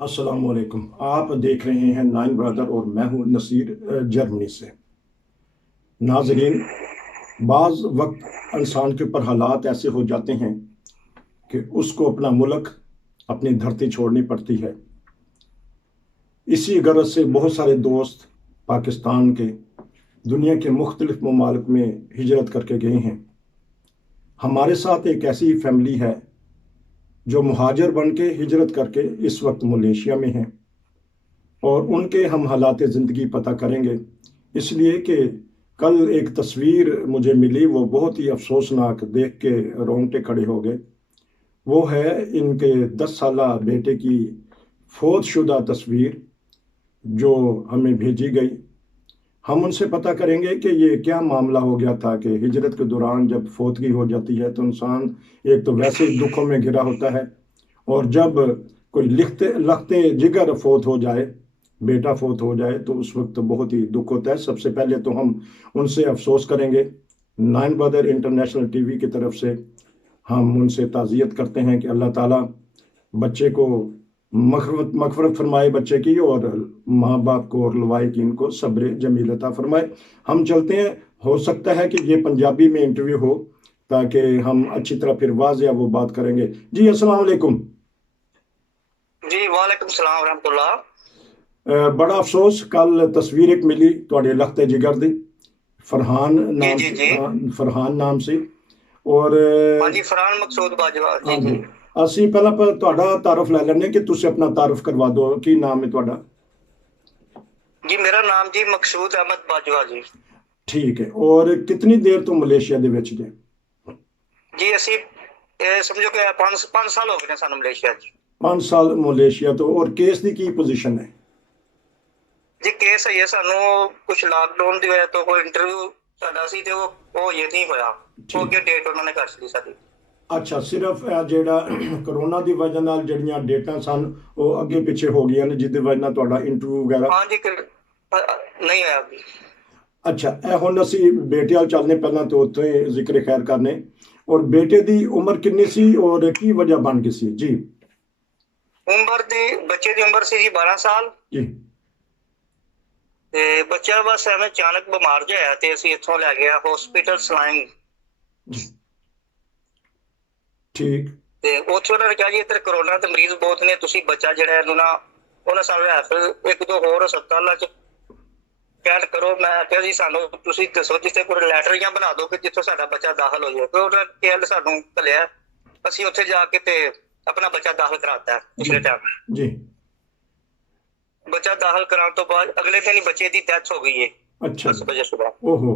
अस्सलाम वालेकुम। आप देख रहे हैं नाइन ब्रदर और मैं हूं नसीर जर्मनी से। नाजरीन, बाज़ वक्त इंसान के ऊपर हालात ऐसे हो जाते हैं कि उसको अपना मुल्क, अपनी धरती छोड़नी पड़ती है। इसी गरज से बहुत सारे दोस्त पाकिस्तान के दुनिया के मुख्तलिफ ममालिक में हिजरत करके गए हैं। हमारे साथ एक ऐसी फैमिली है जो मुहाजिर बन के हिजरत करके इस वक्त मलेशिया में हैं, और उनके हम हालात ज़िंदगी पता करेंगे। इसलिए कि कल एक तस्वीर मुझे मिली, वो बहुत ही अफसोसनाक, देख के रोंगटे खड़े हो गए। वो है इनके 10 साला बेटे की फौत शुदा तस्वीर जो हमें भेजी गई। हम उनसे पता करेंगे कि ये क्या मामला हो गया था कि हिजरत के दौरान जब फौतगी हो जाती है तो इंसान एक तो वैसे ही दुखों में घिरा होता है, और जब कोई लिखते लखते जिगर फौत हो जाए, बेटा फौत हो जाए, तो उस वक्त बहुत ही दुख होता है। सबसे पहले तो हम उनसे अफसोस करेंगे। नाइन ब्रदर इंटरनेशनल टीवी की तरफ से हम उनसे ताज़ियत करते हैं कि अल्लाह ताला बच्चे को मग़फ़िरत फरमाए बच्चे की, और माँ बाप को और लवाहिकीन को सब्र जमील अता फरमाए। हम चलते हैं। हो सकता है कि ये पंजाबी में इंटरव्यू हो ताकि हम अच्छी तरह फिर वाज़िया वो बात करेंगे। जी अस्सलाम वालेकुम। जी वालेकुम सलाम रहमतुल्लाह। बड़ा अफसोस, कल तस्वीर एक मिली तुहाडे लखते जिगर दी, फरहान जी नाम जी से, जी। फरहान नाम से। और हाँ जी, फरहान मकसूद बाजवा। हाँ जी जी, जी। ਅਸੀਂ ਪਹਿਲਾਂ ਤੁਹਾਡਾ ਤਾਰਫ ਲੈ ਲੈਂਦੇ ਕਿ ਤੁਸੀਂ ਆਪਣਾ ਤਾਰਫ ਕਰਵਾ ਦਿਓ। ਕੀ ਨਾਮ ਹੈ ਤੁਹਾਡਾ? जी मेरा नाम जी मकसूद अहमद बाजवा जी। ਠੀਕ ਹੈ। ਔਰ ਕਿੰਨੀ ਦੇਰ ਤੋਂ ਮਲੇਸ਼ੀਆ ਦੇ ਵਿੱਚ ਜੇ? जी ਅਸੀਂ समझो कि 5 साल हो गए ने सानू मलेशिया च। 5 ਸਾਲ ਮਲੇਸ਼ੀਆ ਤੋਂ। ਔਰ ਕੇਸ ਦੀ ਕੀ ਪੋਜੀਸ਼ਨ ਹੈ? जी केस है सानू कुछ लॉकडाउन ਦੀ ਵਜ੍ਹਾ ਤੋਂ ਕੋਈ ਇੰਟਰਵਿਊ ਸਾਡਾ ਸੀ ਤੇ ਉਹ ਇਹ ਨਹੀਂ ਹੋਇਆ। ਉਹ ਅੱਗੇ ਡੇਟ ਉਹਨਾਂ ਨੇ ਕਰ ਲਈ ਸਾਡੀ। ਅੱਛਾ, ਸਿਰਫ ਇਹ ਜਿਹੜਾ ਕਰੋਨਾ ਦੀ ਵਜ੍ਹਾ ਨਾਲ ਜਿਹੜੀਆਂ ਡੇਟਾਂ ਸਨ ਉਹ ਅੱਗੇ ਪਿੱਛੇ ਹੋ ਗਈਆਂ ਨੇ, ਜਿਹਦੇ ਵਜ੍ਹਾ ਨਾਲ ਤੁਹਾਡਾ ਇੰਟਰਵਿਊ ਵਗੈਰਾ। हाँ जी नहीं आया अभी। ਅੱਛਾ, ਇਹ ਹੁਣ ਅਸੀਂ ਬੇਟੇ ਵੱਲ ਚੱਲਨੇ, ਪਹਿਲਾਂ ਤੋਂ ਉੱਥੇ ਜ਼ਿਕਰ ਖੈਰ ਕਰਨੇ। ਔਰ ਬੇਟੇ ਦੀ ਉਮਰ ਕਿੰਨੀ ਸੀ ਔਰ ਕੀ ਵਜ੍ਹਾ ਬਣ ਗਈ ਸੀ? ਜੀ ਉਮਰ ਦੀ ਬੱਚੇ ਦੀ ਉਮਰ ਸੀ ਜੀ 12 ਸਾਲ। ਜੀ। ਤੇ ਬੱਚਾ ਬਸ ਐਵੇਂ ਅਚਾਨਕ ਬਿਮਾਰ ਜਿਹਾ ਹੋਇਆ ਤੇ ਅਸੀਂ ਇੱਥੋਂ ਲੈ ਗਏ ਹਸਪੀਟਲ ਸਲਾਈਨ। ਠੀਕ। ਤੇ ਉੱਥੇ ਉਹਨਾਂ ਨੇ ਕਿਹਾ ਜੀ ਇੱਧਰ ਕਰੋਨਾ ਤੇ ਮਰੀਜ਼ ਬਹੁਤ ਨੇ, ਤੁਸੀਂ ਬੱਚਾ ਜਿਹੜਾ ਇਹਨੂੰ ਨਾ, ਉਹਨਾਂ ਸਾਨੂੰ ਰੈਫਰ ਇੱਕ ਦੋ ਹੋਰ ਹਸਪਤਾਲਾਂ ਚ ਕੈਟ ਕਰੋ। ਮੈਂ ਕਿਹਾ ਜੀ ਸਾਨੂੰ ਤੁਸੀਂ ਦੱਸੋ ਜਿੱਥੇ ਕੋਈ ਲੈਟਰ ਜਾਂ ਬਣਾ ਦਿਓ ਕਿ ਜਿੱਥੋਂ ਸਾਡਾ ਬੱਚਾ ਦਾਖਲ ਹੋ ਜਾਏ। ਤੇ ਉਹਨਾਂ ਨੇ ਸਾਨੂੰ ਘੱਲਿਆ, ਅਸੀਂ ਉੱਥੇ ਜਾ ਕੇ ਤੇ ਆਪਣਾ ਬੱਚਾ ਦਾਖਲ ਕਰਾਤਾ ਪਿਛਲੇ ਟਾਈਮ। ਜੀ। ਬੱਚਾ ਦਾਖਲ ਕਰਾਉਣ ਤੋਂ ਬਾਅਦ ਅਗਲੇ ਦਿਨ ਹੀ ਬੱਚੇ ਦੀ ਡੈਥ ਹੋ ਗਈ ਹੈ। ਅੱਛਾ। 10 ਵਜੇ ਸੁਬਾਹ। ਓਹੋ।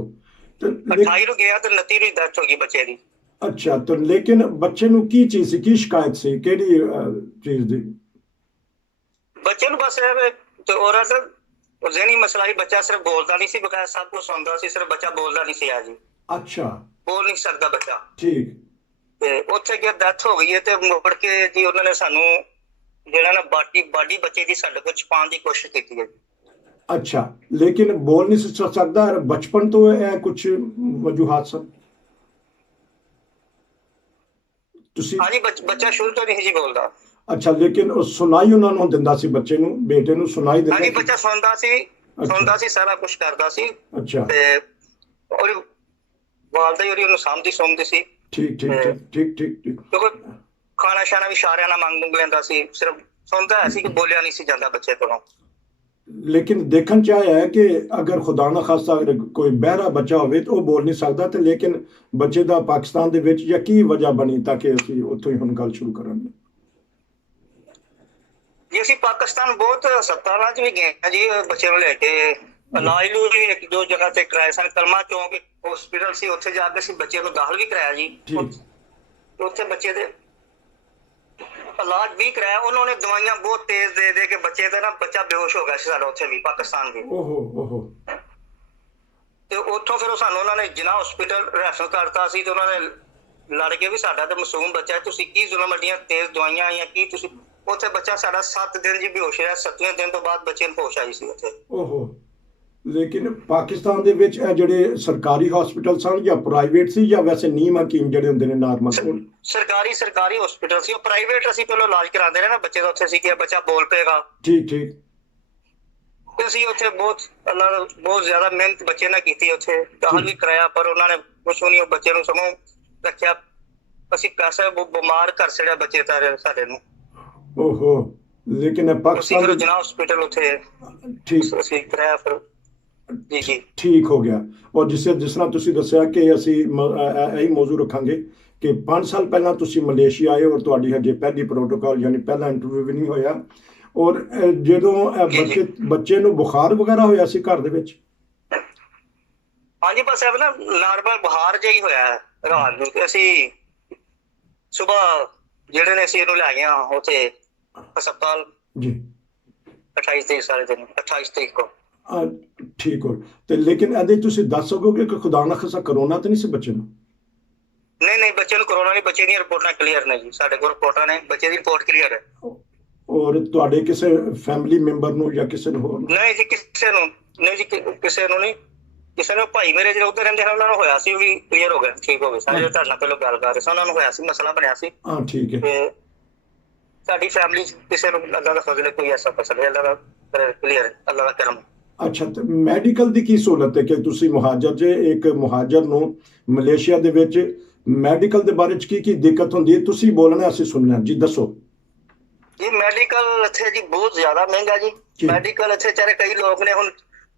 28 ਨੂੰ ਗਿਆ ਤੇ 29 ਨੂੰ ਡੈਥ ਹੋ ਗਈ ਬੱਚੇ ਦੀ। ਅੱਛਾ, ਤਾਂ ਲੇਕਿਨ ਬੱਚੇ ਨੂੰ ਕੀ ਚੀਜ਼ ਸੀ, ਕੀ ਸ਼ਿਕਾਇਤ ਸੀ, ਕਿਹੜੀ ਚੀਜ਼ ਦੀ? ਬੱਚੇ ਨੂੰ ਬਸ ਇਹ ਤੇ ਔਰ ਜ਼ਹਿਨੀ ਮਸਲਾ ਹੀ, ਬੱਚਾ ਸਿਰਫ ਬੋਲਦਾ ਨਹੀਂ ਸੀ, ਬਕਾਇਆ ਸਭ ਕੁਝ ਸੁਣਦਾ ਸੀ, ਸਿਰਫ ਬੱਚਾ ਬੋਲਦਾ ਨਹੀਂ ਸੀ। ਆ ਜੀ ਅੱਛਾ। ਬੋਲ ਨਹੀਂ ਸਕਦਾ ਬੱਚਾ। ਠੀਕ। ਤੇ ਉੱਥੇ ਗਿਆ ਡੈਥ ਹੋ ਗਈ ਹੈ ਤੇ ਮੁੜ ਕੇ ਜੀ ਉਹਨਾਂ ਨੇ ਸਾਨੂੰ ਜਿਹੜਾ ਨਾ ਬਾਡੀ ਬੱਚੇ ਦੀ ਸਾਡੇ ਕੋਲ ਛੁਪਾਉਣ ਦੀ ਕੋਸ਼ਿਸ਼ ਕੀਤੀ ਹੈ। ਅੱਛਾ, ਲੇਕਿਨ ਬੋਲ ਨਹੀਂ ਸਕਦਾ ਬਚਪਨ ਤੋਂ, ਇਹ ਕੁਝ ਵਜੂਹਾਤ ਸਨ? ਤੁਸੀਂ? ਹਾਂਜੀ, ਬੱਚਾ ਸ਼ੁਰੂ ਤੋਂ ਨਹੀਂ ਜੀ ਬੋਲਦਾ। ਅੱਛਾ, ਲੇਕਿਨ ਉਹ ਸੁਣਾਈ ਉਹਨਾਂ ਨੂੰ ਦਿੰਦਾ ਸੀ, ਬੱਚੇ ਨੂੰ, ਬੇਟੇ ਨੂੰ ਸੁਣਾਈ ਦਿੰਦਾ ਸੀ? ਹਾਂਜੀ, ਬੱਚਾ ਸੁਣਦਾ ਸੀ, ਸਾਰਾ ਕੁਝ ਕਰਦਾ ਸੀ। ਅੱਛਾ। ਤੇ ਉਹਦੀ ਵਾਲਦਾ ਹੀ ਉਹਨੂੰ ਸਾਂਭਦੀ ਸੁਣਦੀ ਸੀ। ਠੀਕ ਠੀਕ ਠੀਕ ਠੀਕ ਠੀਕ ਠੀਕ। ਕਿਉਂਕਿ ਖਾਣਾ ਸ਼ਾਨਾ ਵੀ ਇਸ਼ਾਰਿਆਂ ਨਾਲ ਮੰਗ ਲੈਂਦਾ ਸੀ, ਸਿਰਫ ਸੁਣਦਾ ਸੀ ਕਿ ਬੋਲਿਆ ਨਹੀਂ ਸੀ ਜਾਂਦਾ ਬੱਚੇ ਕੋਲੋਂ। ਲੇਕਿਨ ਦੇਖਣ ਚ ਆਇਆ ਹੈ ਕਿ ਅਗਰ ਖੁਦਾ ਨਾ ਖਾਸਤਾ ਅਗਰ ਕੋਈ ਬਹਿਰਾ ਬੱਚਾ ਹੋਵੇ ਤਾਂ ਉਹ ਬੋਲ ਨਹੀਂ ਸਕਦਾ, ਤੇ ਲੇਕਿਨ ਬੱਚੇ ਦਾ ਪਾਕਿਸਤਾਨ ਦੇ ਵਿੱਚ ਜਾਂ ਕੀ ਵਜ੍ਹਾ ਬਣੀ ਤਾਂ ਕਿ ਅਸੀਂ ਉੱਥੋਂ ਹੀ ਹੁਣ ਗੱਲ ਸ਼ੁਰੂ ਕਰਾਂਗੇ। ਜੀ ਅਸੀਂ ਪਾਕਿਸਤਾਨ ਬਹੁਤ ਹਸਪਤਾਲਾਂ 'ਚ ਵੀ ਗਏ ਹਾਂ ਜੀ ਬੱਚੇ ਨੂੰ ਲੈ ਕੇ। ਇਲਾਜ ਨੂੰ ਵੀ ਇੱਕ ਦੋ ਜਗ੍ਹਾ ਤੇ ਕਰਾਇਆ ਸਨ। ਕਲਮਾ ਚੌਂਕ ਹਸਪੀਟਲ ਸੀ, ਉੱਥੇ ਜਾ ਕੇ ਅਸੀਂ ਬੱਚੇ ਨੂੰ ਦਾਖਲ ਵੀ ਕਰਾਇਆ ਜੀ। ਉੱਥੇ ਬੱਚੇ ਦੇ ਇਲਾਜ ਵੀ ਕਰਾਇਆ। ਉਹਨਾਂ ਨੇ ਦਵਾਈਆਂ ਬਹੁਤ ਤੇਜ਼ ਦੇ ਕੇ ਬੱਚੇ ਦਾ ਨਾ, ਬੱਚਾ ਬੇਹੋਸ਼ ਹੋ ਗਿਆ ਸੀ ਸਾਡਾ ਉੱਥੇ ਵੀ ਪਾਕਿਸਤਾਨ ਵੀ। ਓਹੋ। ਤੇ ਉੱਥੋਂ ਫਿਰ ਸਾਨੂੰ ਉਹਨਾਂ ਨੇ ਜਿਨਾ ਹਸਪੀਟਲ ਰੈਫਰ ਕਰਤਾ ਸੀ, ਤੇ ਉਹਨਾਂ ਨੇ ਲੜ ਕੇ ਵੀ ਸਾਡਾ ਤੇ ਮਾਸੂਮ ਬੱਚਾ, ਤੁਸੀਂ ਕੀ ਜ਼ੁਲਮ ਅੱਡੀਆਂ ਤੇਜ਼ ਦਵਾਈਆਂ ਆਈਆਂ ਕੀ ਤੁਸੀਂ। ਉੱਥੇ ਬੱਚਾ ਸਾਡਾ 7 ਦਿਨ ਜੀ ਬੇਹੋਸ਼ ਰਿਹਾ। 7ਵੇਂ ਦਿਨ ਤੋਂ ਬਾਅਦ ਬੱਚੇ ਨੂੰ ਹੋਸ਼ ਆਈ ਸੀ ਉੱਥੇ। ਓਹੋ। ਲੇਕਿਨ ਪਾਕਿਸਤਾਨ ਦੇ ਵਿੱਚ ਇਹ ਜਿਹੜੇ ਸਰਕਾਰੀ ਹਸਪੀਟਲ ਸਨ ਜਾਂ ਪ੍ਰਾਈਵੇਟ ਸੀ ਜਾਂ ਵੈਸੇ ਨੀਮ ਹਕੀਮ ਜਿਹੜੇ ਹੁੰਦੇ ਨੇ ਨਾਰਮਲ? ਸਰਕਾਰੀ ਹਸਪੀਟਲ ਸੀ। ਉਹ ਪ੍ਰਾਈਵੇਟ ਅਸੀਂ ਪਹਿਲਾਂ ਇਲਾਜ ਕਰਾਉਂਦੇ ਰਹੇ ਨਾ ਬੱਚੇ ਦਾ, ਉੱਥੇ ਸੀ ਕਿ ਬੱਚਾ ਬੋਲ ਪਏਗਾ। ਠੀਕ ਠੀਕ। ਤੇ ਅਸੀਂ ਉੱਥੇ ਬਹੁਤ ਜ਼ਿਆਦਾ ਮਿਹਨਤ ਬੱਚੇ ਨਾਲ ਕੀਤੀ, ਉੱਥੇ ਦਾਖਲ ਵੀ ਕਰਾਇਆ, ਪਰ ਉਹਨਾਂ ਨੇ ਕੁਛ ਨਹੀਂ, ਉਹ ਬੱਚੇ ਨੂੰ ਸਗੋਂ ਰੱਖਿਆ। ਅਸੀਂ ਪੈਸਾ ਬਿਮਾਰ ਕਰ ਛੜਿਆ ਬੱਚੇ ਸਾਡੇ ਨੂੰ। ਓਹੋ। ਲੇਕਿਨ ਪਾਕਿਸਤਾਨ ਫਿਰ ਜਨਾਬ ਹਸਪੀਟਲ ਉੱਥੇ ਠੀਕ ਅਸੀਂ ਕਰਾਇਆ ਫਿਰ। ਜੀ ਜੀ ਠੀਕ ਹੋ ਗਿਆ। ਔਰ ਜਿਸ ਤਰ੍ਹਾਂ ਤੁਸੀਂ ਦੱਸਿਆ ਕਿ ਅਸੀਂ ਇਹੀ ਮੌਜੂ ਰੱਖਾਂਗੇ ਕਿ 5 ਸਾਲ ਪਹਿਲਾਂ ਤੁਸੀਂ ਮਲੇਸ਼ੀਆ ਆਏ ਔਰ ਤੁਹਾਡੀ ਹਜੇ ਪਹਿਲੀ ਪ੍ਰੋਟੋਕਾਲ ਯਾਨੀ ਪਹਿਲਾ ਇੰਟਰਵਿਊ ਵੀ ਨਹੀਂ ਹੋਇਆ, ਔਰ ਜਦੋਂ ਬੱਚੇ ਨੂੰ ਬੁਖਾਰ ਵਗੈਰਾ ਹੋਇਆ ਸੀ ਘਰ ਦੇ ਵਿੱਚ? ਹਾਂਜੀ, ਬਸ ਇਹ ਨਾ ਨਾਰਮਲ ਬੁਖਾਰ ਜਿਹਾ ਹੀ ਹੋਇਆ ਰਾਤ ਨੂੰ। ਤੇ ਅਸੀਂ ਸਵੇਰ ਜਿਹੜੇ ਨੇ ਅਸੀਂ ਇਹਨੂੰ ਲੈ ਗਏ ਉੱਥੇ ਹਸਪਤਾਲ ਜੀ 28 ਤਰੀਕ ਸਾਰੇ ਦਿਨ 28 ਤਰੀਕ ਕੋ। ਠੀਕ ਹੋ। ਤੇ ਲੇਕਿਨ ਇਹਦੇ ਤੁਸੀਂ ਦੱਸ ਸਕੋਗੇ ਕਿ ਖੁਦਾ ਨਾ ਖਾਸਾ ਕਰੋਨਾ ਤਾਂ ਨਹੀਂ ਸੀ ਬੱਚੇ ਨੂੰ? ਨਹੀਂ, ਬੱਚੇ ਨੂੰ ਕਰੋਨਾ ਨਹੀਂ, ਬੱਚੇ ਦੀਆਂ ਰਿਪੋਰਟਾਂ ਕਲੀਅਰ ਨੇ ਜੀ, ਸਾਡੇ ਕੋਲ ਰਿਪੋਰਟਾਂ ਨੇ, ਬੱਚੇ ਦੀ ਰਿਪੋਰਟ ਕਲੀਅਰ ਹੈ। ਔਰ ਤੁਹਾਡੇ ਕਿਸੇ ਫੈਮਿਲੀ ਮੈਂਬਰ ਨੂੰ ਜਾਂ ਕਿਸੇ ਨੂੰ ਹੋਰ? ਨਹੀਂ ਜੀ, ਕਿਸੇ ਨੂੰ ਨਹੀਂ। ਕਿਸੇ ਨੂੰ ਭਾਈ ਮੇਰੇ ਜਿਹੜੇ ਉੱਧਰ ਰਹਿੰਦੇ ਹਨ ਉਹਨਾਂ ਨੂੰ ਹੋਇਆ ਸੀ, ਉਹ ਵੀ ਕਲੀਅਰ ਹੋ ਗਿਆ, ਠੀਕ ਹੋ ਗਏ ਸਾਰੇ। ਤੁਹਾਡੇ ਨਾਲ ਪਹਿਲਾਂ ਗੱਲ ਕਰ ਰਹੇ ਸੀ, ਉਹਨਾਂ ਨੂੰ ਹੋਇਆ ਸੀ, ਮਸਲਾ ਬਣਿਆ ਸੀ। ਹਾਂ ਠੀਕ ਹੈ। ਤੇ ਸਾਡੀ ਫੈਮਿਲੀ ਕਿਸੇ ਨੂੰ ਅੱਲਾ ਦਾ ਫਜ਼ਲ, ਕੋਈ ਐਸਾ ਮਸਲਾ ਅੱਲਾ ਦਾ ਕਲੀਅਰ, ਅੱਲਾ ਦਾ ਕਰਮ। ਅੱਛਾ, ਤੇ ਮੈਡੀਕਲ ਦੀ ਕੀ ਸਹੂਲਤ ਹੈ ਕਿ ਤੁਸੀਂ ਮੁਹਾਜਰ ਜੇ, ਇੱਕ ਮੁਹਾਜਰ ਨੂੰ ਮਲੇਸ਼ੀਆ ਦੇ ਵਿੱਚ ਮੈਡੀਕਲ ਦੇ ਬਾਰੇ ਚ ਕੀ ਦਿੱਕਤ ਹੁੰਦੀ ਹੈ? ਤੁਸੀਂ ਬੋਲਣਾ, ਅਸੀਂ ਸੁਣਨਾ ਜੀ, ਦੱਸੋ ਜੀ। ਮੈਡੀਕਲ ਇੱਥੇ ਜੀ ਬਹੁਤ ਜ਼ਿਆਦਾ ਮਹਿੰਗਾ ਜੀ। ਮੈਡੀਕਲ ਇੱਥੇ ਚਾਰੇ ਕਈ ਲੋਕ ਨੇ, ਹੁਣ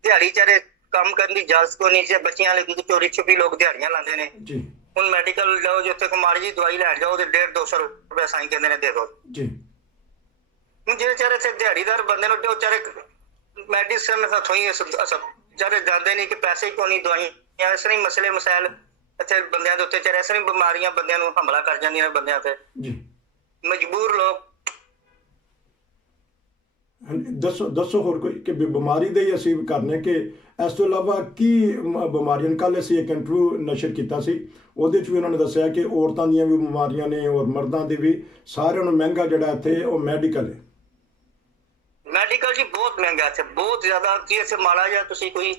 ਦਿਹਾੜੀ ਚਾਰੇ ਕੰਮ ਕਰਨ ਦੀ ਇਜਾਜ਼ਤ ਕੋਈ ਨਹੀਂ, ਬੱਚਿਆਂ ਲਈ ਚੋਰੀ ਛੁਪੀ ਲੋਕ ਦਿਹਾੜੀਆਂ ਲਾਉਂਦੇ ਨੇ ਜੀ। ਹੁਣ ਮੈਡੀਕਲ ਜਾਓ ਜਿੱਥੇ ਕੁਮਾਰੀ ਜੀ ਦਵਾਈ ਲੈਣ ਜਾਓ ਤੇ 150-200 ਰੁਪਏ ਸਾਈਂ ਕਹਿੰਦੇ ਨੇ ਦੇ ਦੋ ਜੀ। ਹੁਣ ਜਿਹੜੇ ਚਾਰੇ ਇੱਥੇ ਦਿਹਾੜੀਦਾਰ ਬੰਦੇ ਨੂੰ ਉਹ ਚਾਰੇ ਮੈਡੀਸਨ ਹੱਥੋਂ ਹੀ ਚਾਰੇ ਜਾਂਦੇ ਨਹੀਂ ਕਿ ਪੈਸੇ ਕਿਉਂ ਨਹੀਂ, ਦਵਾਈਆਂ ਇਸ ਤਰ੍ਹਾਂ ਹੀ ਮਸਲੇ ਮਸਾਇਲ ਇੱਥੇ ਬੰਦਿਆਂ ਦੇ ਉੱਤੇ ਚਾਰੇ ਇਸ ਤਰ੍ਹਾਂ ਬਿਮਾਰੀਆਂ ਬੰਦਿਆਂ ਨੂੰ ਹਮਲਾ ਕਰ ਜਾਂਦੀਆਂ ਨੇ ਬੰਦਿਆਂ ਤੇ ਜੀ। ਮਜਬੂਰ ਲੋਕ। ਦੱਸੋ ਹੋਰ ਕੋਈ ਕਿ ਬਿਮਾਰੀ ਦੇ ਹੀ ਅਸੀਂ ਕਰਨੇ ਕਿ ਇਸ ਤੋਂ ਇਲਾਵਾ ਕੀ ਬਿਮਾਰੀਆਂ? ਕੱਲ੍ਹ ਅਸੀਂ ਇੱਕ ਇੰਟਰਵਿਊ ਨਸ਼ਰ ਕੀਤਾ ਸੀ, ਉਹਦੇ 'ਚ ਵੀ ਉਹਨਾਂ ਨੇ ਦੱਸਿਆ ਕਿ ਔਰਤਾਂ ਦੀਆਂ ਵੀ ਬਿਮਾਰੀਆਂ ਨੇ ਔਰ ਮਰਦਾਂ ਦੇ ਵੀ, ਸਾਰਿਆਂ ਨੂੰ ਮਹਿੰਗਾ ਜਿਹੜਾ ਇੱਥੇ ਉਹ ਮੈਡੀਕਲ ਹੈ। ਮੈਡੀਕਲ ਜੀ ਬਹੁਤ ਮਹਿੰਗਾ ਇੱਥੇ, ਬਹੁਤ ਜ਼ਿਆਦਾ। ਕੀ ਇੱਥੇ ਮਾੜਾ ਜਿਹਾ ਤੁਸੀਂ ਕੋਈ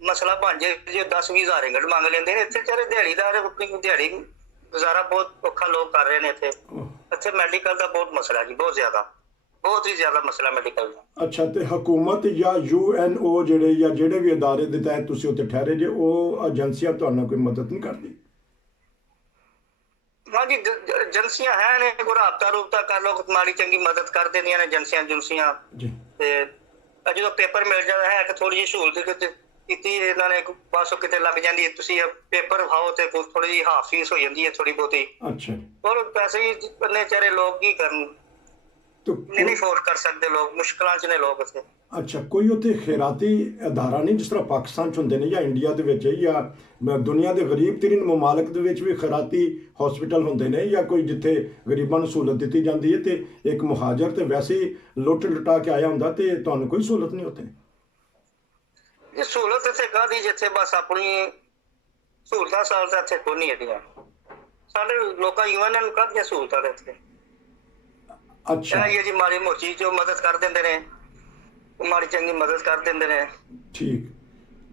ਮਸਲਾ ਬਣ ਜੇ 10-20 ਹਜ਼ਾਰ ਇੰਗਟ ਮੰਗ ਲੈਂਦੇ ਨੇ। ਇੱਥੇ ਚਾਰੇ ਦਿਹਾੜੀਦਾਰ ਆਪਣੀ ਦਿਹਾੜੀ ਗੁਜ਼ਾਰਾ ਬਹੁਤ ਔਖਾ ਲੋਕ ਕਰ ਰਹੇ ਨੇ ਇੱਥੇ। ਇੱਥੇ ਮੈਡੀਕਲ ਦਾ ਬਹੁਤ ਮਸਲਾ ਜੀ, ਬਹੁਤ ਹੀ ਜ਼ਿਆਦਾ ਮਸਲਾ ਮੈਡੀਕਲ ਦਾ। ਅੱਛਾ, ਤੇ ਹਕੂਮਤ ਜਾਂ UNO ਜਿਹੜੇ ਵੀ ਅਦਾਰੇ ਦੇ ਤਹਿਤ ਤੁਸੀਂ ਉੱਥੇ ਠਹਿਰੇ ਜੇ, ਉਹ ਏਜੰਸੀਆਂ ਤੁਹਾਨੂੰ ਕੋਈ ਮਦਦ ਨਹੀਂ ਕਰਦੀ? ਹਾਂਜੀ, ਏਜੰਸੀਆਂ ਹੈ ਨੇ, ਕੋਈ ਰਾਬਤਾ ਕਰ ਲਓ, ਮਾੜੀ ਚੰਗੀ ਮਦਦ ਕਰ ਦਿੰਦੀਆਂ ਨੇ ਏਜੰਸੀਆਂ ਜੀ। ਤੇ ਜਦੋਂ ਪੇਪਰ ਮਿਲ ਜਾਂਦਾ ਹੈ ਕਿ ਥੋੜੀ ਜਿਹੀ ਸਹੂਲਤ ਕੀਤੀ ਇਹਨਾਂ ਨੇ, ਬਸ ਕਿਤੇ ਲੱਗ ਜਾਂਦੀ ਹੈ, ਤੁਸੀਂ ਪੇਪਰ ਵਿਖਾਓ ਤੇ ਥੋੜੀ ਜਿਹੀ ਹਾਫ ਫੀਸ ਹੋ ਜਾਂਦੀ ਹੈ ਥੋੜੀ ਬਹੁਤੀ। ਅੱਛਾ, ਔਰ ਪੈਸੇ ਹੀ ਇੰਨੇ ਚਾਰੇ ਲੋਕ ਕੀ ਕਰਨ, ਨਹੀਂ ਅਫੋਰਡ ਕਰ ਸਕਦੇ ਲੋਕ, ਮੁਸ਼ਕਲਾਂ 'ਚ ਨੇ ਲੋਕ ਇੱਥੇ। ਅੱਛਾ, ਕੋਈ ਉੱਥੇ ਖੈਰਾਤੀ ਅਦਾਰਾ ਨਹੀਂ ਜਿਸ ਤਰ੍ਹਾਂ ਪਾਕਿਸਤਾਨ 'ਚ ਹੁੰਦੇ ਨੇ ਜਾਂ ਇੰਡੀਆ ਦੇ ਵਿੱਚ ਜਾਂ ਦੁਨੀਆ ਦੇ ਗਰੀਬ ਤਰੀਨ ਮਮਾਲਕ ਦੇ ਵਿੱਚ ਵੀ ਖੈਰਾਤੀ ਹਸਪੀਟਲ ਹੁੰਦੇ ਨੇ, ਜਾਂ ਕੋਈ ਜਿੱਥੇ ਗਰੀਬਾਂ ਨੂੰ ਸਹੂਲਤ ਦਿੱਤੀ ਜਾਂਦੀ ਹੈ? ਤੇ ਇੱਕ ਮੁਹਾਜਰ ਤੇ ਵੈਸੇ ਹੀ ਲੁੱਟ ਲੁਟਾ ਕੇ ਆਇਆ ਹੁੰਦਾ ਤੇ ਤੁਹਾਨੂੰ ਕੋਈ ਸਹੂਲਤ ਨਹੀਂ ਉੱਥੇ? ਇਹ ਸਹੂਲਤ ਇੱਥੇ ਕਾਹਦੀ, ਜਿੱਥੇ ਬਸ ਆਪਣੀ ਸਹੂਲਤਾਂ ਸਾਲਤਾਂ ਇੱਥੇ ਕੋਈ ਨਹੀਂ ਹੈਗੀਆਂ। ਸਾਡੇ ਲੋਕਾਂ UN ਨੂੰ ਕਾਹਦੀਆਂ ਸਹੂਲਤਾਂ ਨੇ ਇੱਥੇ? ਅੱਛਾ, ਇਹ ਜੀ ਮਾੜੀ ਮੋਟੀ ਜੋ ਮਦਦ ਕਰ ਦਿੰਦੇ ਨੇ, ਮਾੜੀ ਚੰਗੀ ਮਦਦ ਕਰ ਦਿੰਦੇ ਨੇ। ਠੀਕ।